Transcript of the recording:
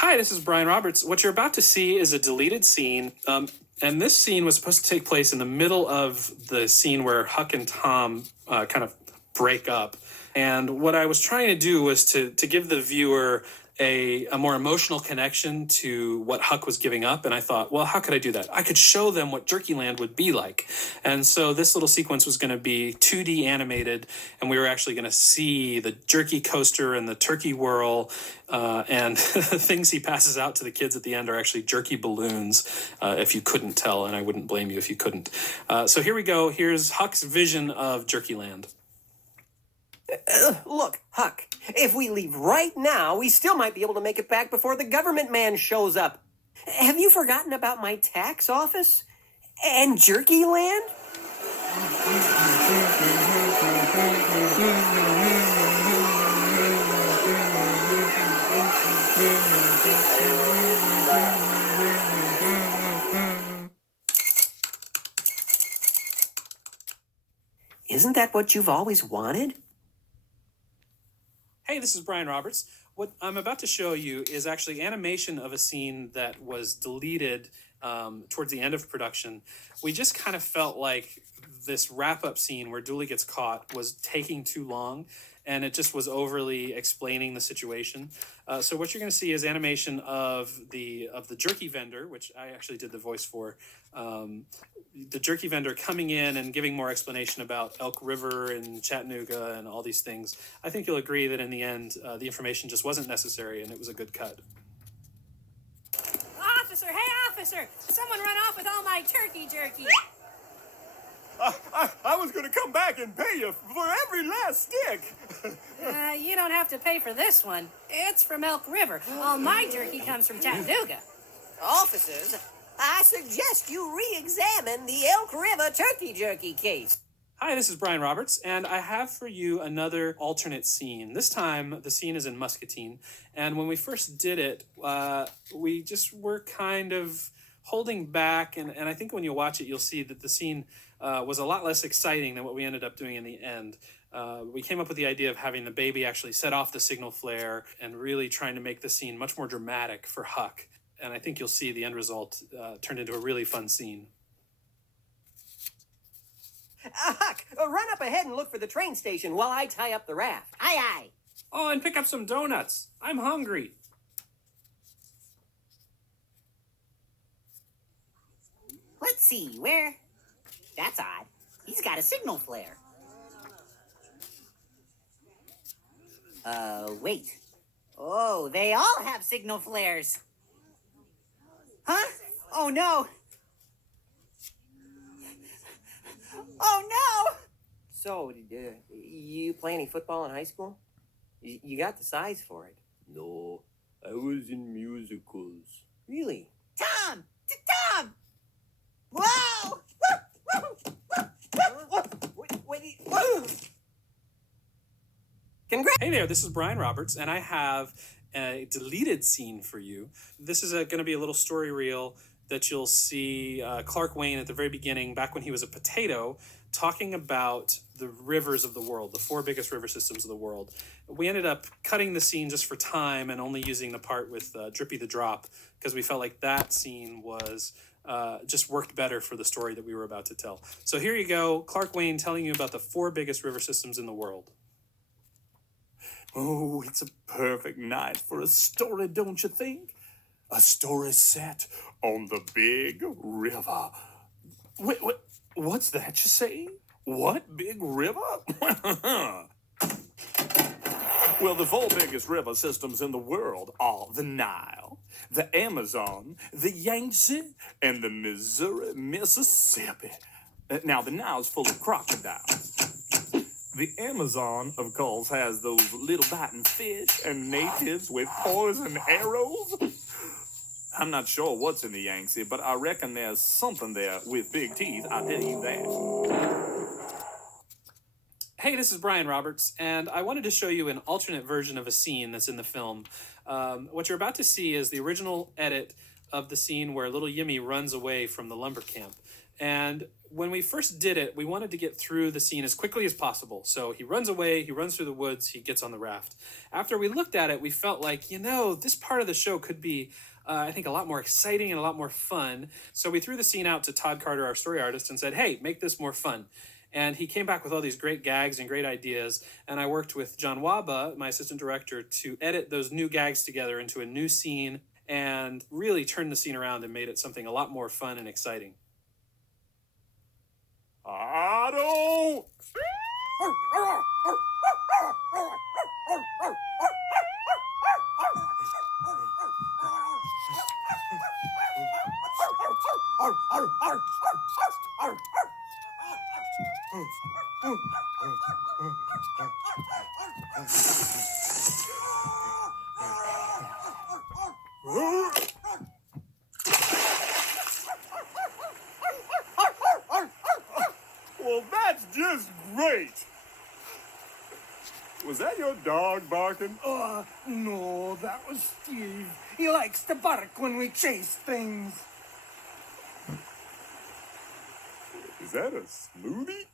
Hi, this is Brian Roberts. What you're about to see is a deleted scene. And this scene was supposed to take place in the middle of the scene where Huck and Tom kind of break up. And what I was trying to do was to give the viewer a more emotional connection to what Huck was giving up. And I thought, well, how could I do that? I could show them what Jerkyland would be like. And so this little sequence was going to be 2D animated, and we were actually going to see the jerky coaster and the turkey whirl. And the things he passes out to the kids at the end are actually jerky balloons, if you couldn't tell, and I wouldn't blame you if you couldn't. So here we go. Here's Huck's vision of Jerkyland. Look, Huck, if we leave right now, we still might be able to make it back before the government man shows up. Have you forgotten about my tax office? And Jerkyland? Isn't that what you've always wanted? Hey, this is Brian Roberts. What I'm about to show you is actually animation of a scene that was deleted towards the end of production. We just kind of felt like this wrap-up scene where Dooley gets caught was taking too long, and it just was overly explaining the situation. So what you're going to see is animation of the jerky vendor, which I actually did the voice for. The jerky vendor coming in and giving more explanation about Elk River and Chattanooga and all these things. I think you'll agree that in the end, the information just wasn't necessary, and it was a good cut. Officer, hey officer! Someone run off with all my turkey jerky! I was going to come back and pay you for every last stick. You don't have to pay for this one. It's from Elk River. All my jerky comes from Chattanooga. Officers, I suggest you re-examine the Elk River turkey jerky case. Hi, this is Brian Roberts, and I have for you another alternate scene. This time, the scene is in Muscatine, and when we first did it, we just were kind of holding back, and I think when you watch it, you'll see that the scene was a lot less exciting than what we ended up doing in the end. We came up with the idea of having the baby actually set off the signal flare and really trying to make the scene much more dramatic for Huck. And I think you'll see the end result turned into a really fun scene. Huck, run up ahead and look for the train station while I tie up the raft. Aye, aye. Oh, and pick up some donuts. I'm hungry. Let's see, where? That's odd. He's got a signal flare. Wait. Oh, they all have signal flares. Huh? Oh, no. Oh, no! So, you play any football in high school? You got the size for it. No, I was in musicals. Really? Tom! Tom! Whoa! Congrats! Hey there, this is Brian Roberts, and I have a deleted scene for you. This is going to be a little story reel that you'll see Clark Wayne at the very beginning, back when he was a potato, talking about the rivers of the world, the 4 biggest river systems of the world. We ended up cutting the scene just for time and only using the part with Drippy the Drop, because we felt like that scene was just worked better for the story that we were about to tell. So here you go, Clark Wayne telling you about the 4 biggest river systems in the world. Oh, it's a perfect night for a story, don't you think? A story set on the big river. Wait, what's that you say? What big river? Well, the 4 biggest river systems in the world are the Nile, the Amazon, the Yangtze, and the Missouri, Mississippi. Now, the Nile's full of crocodiles. The Amazon, of course, has those little biting fish and natives with poison arrows. I'm not sure what's in the Yangtze, but I reckon there's something there with big teeth, I'll tell you that. Hey, this is Brian Roberts, and I wanted to show you an alternate version of a scene that's in the film. What you're about to see is the original edit of the scene where little Yimmy runs away from the lumber camp. And when we first did it, we wanted to get through the scene as quickly as possible. So he runs away, he runs through the woods, he gets on the raft. After we looked at it, we felt like, this part of the show could be, I think, a lot more exciting and a lot more fun. So we threw the scene out to Todd Carter, our story artist, and said, hey, make this more fun. And he came back with all these great gags and great ideas. And I worked with John Waba, my assistant director, to edit those new gags together into a new scene and really turned the scene around and made it something a lot more fun and exciting. Otto! Well, that's just great. Was that your dog barking? No, that was Steve. He likes to bark when we chase things. Is that a smoothie?